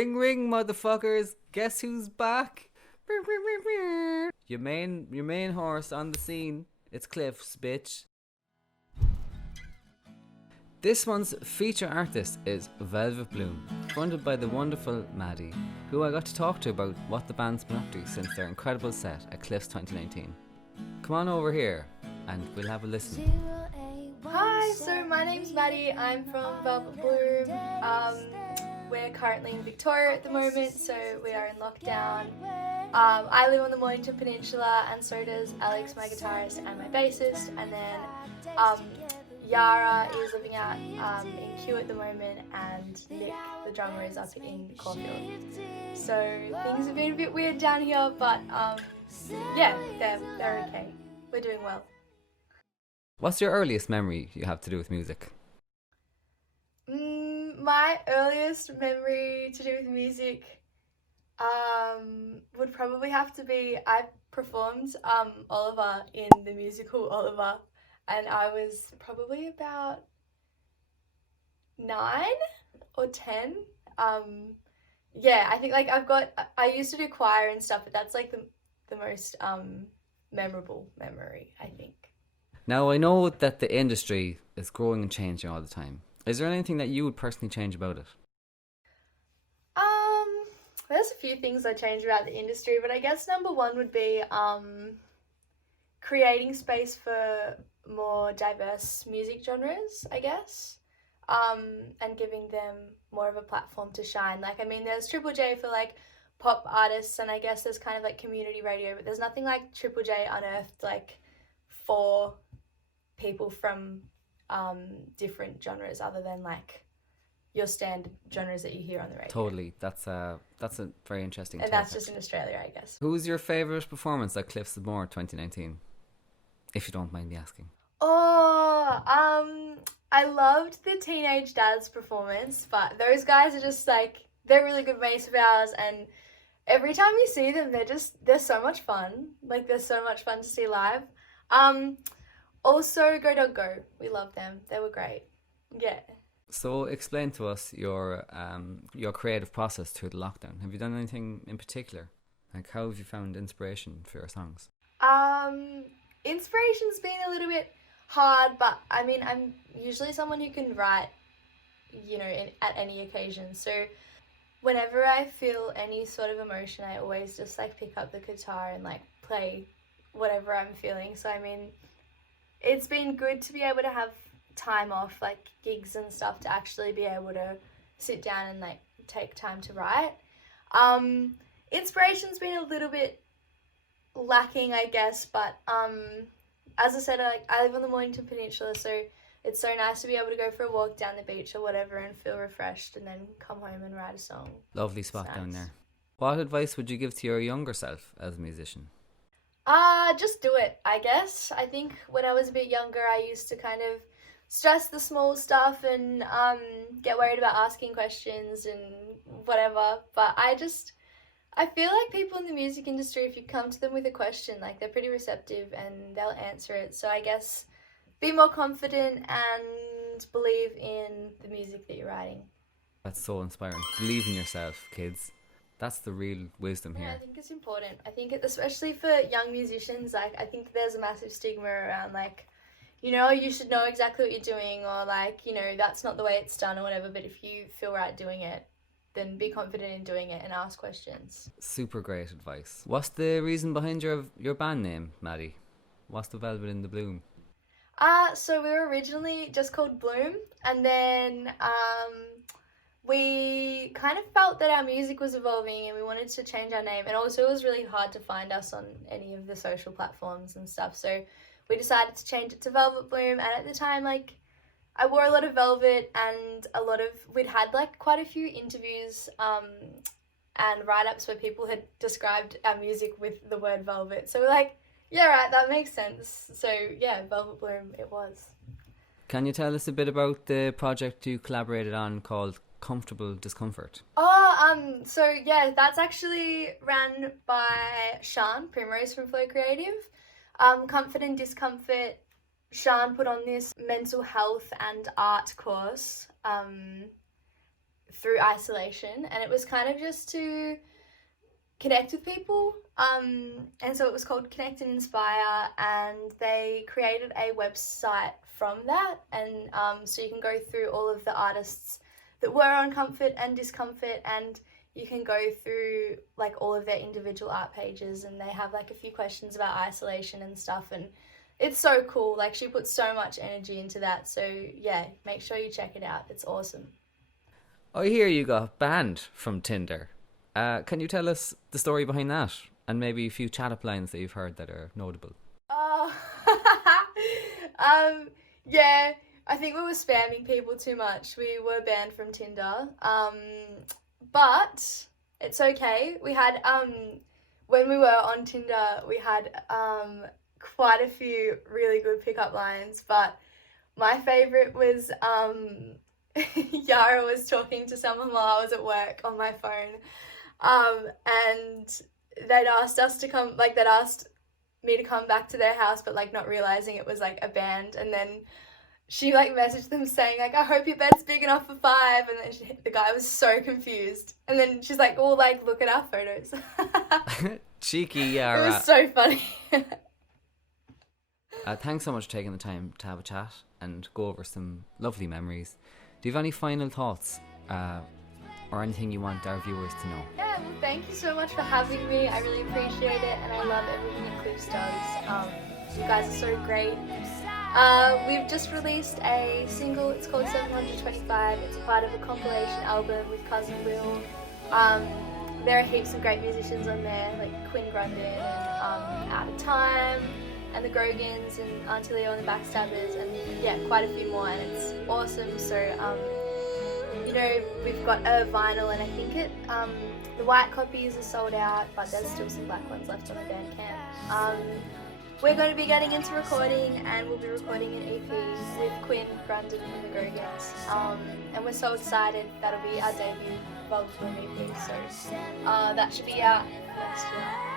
Ring ring, motherfuckers. Guess who's back? Your main horse on the scene. It's Cliff's, bitch. This month's feature artist is Velvet Bloom, fronted by the wonderful Maddie, who I got to talk to about what the band's been up to since their incredible set at Cliff's 2019. Come on over here and we'll have a listen. Hi, so my name's Maddie, I'm from Velvet Bloom. We're currently in Victoria at the moment, so we are in lockdown. I live on the Mornington Peninsula, and so does Alex, my guitarist and my bassist, and then Yara is living out in Kew at the moment, and Nick, the drummer, is up in Caulfield. So things have been a bit weird down here, but yeah, they're okay. We're doing well. What's your earliest memory you have to do with music? My earliest memory to do with music would probably have to be I performed Oliver in the musical Oliver, and I was probably about 9 or 10. Yeah, I think I used to do choir and stuff, but that's like the most memorable memory, I think. Now, I know that the industry is growing and changing all the time. Is there anything that you would personally change about it? There's a few things I change about the industry, but I guess number one would be creating space for more diverse music genres, I guess, and giving them more of a platform to shine. Like, I mean, there's Triple J for like pop artists, and I guess there's kind of like community radio, but there's nothing like Triple J unearthed like for people from different genres other than like your standard genres that you hear on the radio. Totally. That's a very interesting and topic. That's just in Australia, I guess. Who's your favourite performance at Cliffs of Moher 2019? If you don't mind me asking. I loved the Teenage Dads performance, but those guys are just like, they're really good mates of ours, and every time you see them, they're so much fun. Like, they're so much fun to see live. Also, Go Dog Go. We love them. They were great. Yeah. So explain to us your creative process through the lockdown. Have you done anything in particular? Like, how have you found inspiration for your songs? Inspiration's been a little bit hard, but I mean, I'm usually someone who can write, at any occasion. So whenever I feel any sort of emotion, I always just like pick up the guitar and like play whatever I'm feeling. So I mean, it's been good to be able to have time off, like gigs and stuff, to actually be able to sit down and like take time to write. Inspiration's been a little bit lacking, I guess, but as I said, I live on the Mornington Peninsula, so it's so nice to be able to go for a walk down the beach or whatever and feel refreshed, and then come home and write a song. Lovely spot down there. What advice would you give to your younger self as a musician? Just do it, I guess. I think when I was a bit younger, I used to kind of stress the small stuff and get worried about asking questions and whatever. But I feel like people in the music industry, if you come to them with a question, like, they're pretty receptive and they'll answer it. So I guess be more confident and believe in the music that you're writing. That's so inspiring. Believe in yourself, kids. That's the real wisdom here. Yeah, I think it's important. I think especially for young musicians, like, I think there's a massive stigma around, like, you should know exactly what you're doing, or like, that's not the way it's done or whatever. But if you feel right doing it, then be confident in doing it and ask questions. Super great advice. What's the reason behind your band name, Maddie? What's the Velvet in the Bloom? So we were originally just called Bloom, and then we kind of felt that our music was evolving and we wanted to change our name, and also it was really hard to find us on any of the social platforms and stuff, so we decided to change it to Velvet Bloom. And at the time, like, I wore a lot of velvet, and we'd had like quite a few interviews and write-ups where people had described our music with the word velvet, so we're like, yeah, right, that makes sense. So yeah, Velvet Bloom it was. Can you tell us a bit about the project you collaborated on called Comfortable Discomfort? So yeah, that's actually ran by Sean Primrose from Flow Creative. Comfort and Discomfort, Sean put on this mental health and art course through isolation, and it was kind of just to connect with people. And so it was called Connect and Inspire, and they created a website from that. And so you can go through all of the artists that were on Comfort and Discomfort, and you can go through like all of their individual art pages, and they have like a few questions about isolation and stuff, and it's so cool. Like, she puts so much energy into that. So yeah, make sure you check it out. It's awesome. I hear you got banned from Tinder. Can you tell us the story behind that, and maybe a few chat-up lines that you've heard that are notable? Oh, yeah, I think we were spamming people too much. We were banned from Tinder, but it's okay. We had, when we were on Tinder, we had quite a few really good pickup lines, but my favourite was Yara was talking to someone while I was at work on my phone, and they'd asked me to come back to their house, but like not realizing it was like a band. And then she like messaged them saying like, I hope your bed's big enough for 5. And then the guy was so confused, and then she's like, oh, like, look at our photos. Cheeky Yara. It was so funny. Thanks so much for taking the time to have a chat and go over some lovely memories. Do you have any final thoughts or anything you want our viewers to know? Yeah, well, thank you so much for having me. I really appreciate it, and I love everything Eclipse does. You guys are so great. We've just released a single. It's called 725. It's part of a compilation album with Cousin Will. There are heaps of great musicians on there, like Quinn Grundin and Out of Time, and the Grogans, and Auntie Leo and the Backstabbers, and yeah, quite a few more, and it's awesome. So you know, we've got a vinyl, and I think the white copies are sold out, but there's still some black ones left on the Bandcamp. We're going to be getting into recording, and we'll be recording an EP with Quinn Grundin and the Grogans, and we're so excited. That'll be our debut Velvet Bloom EP, so that should be out next year.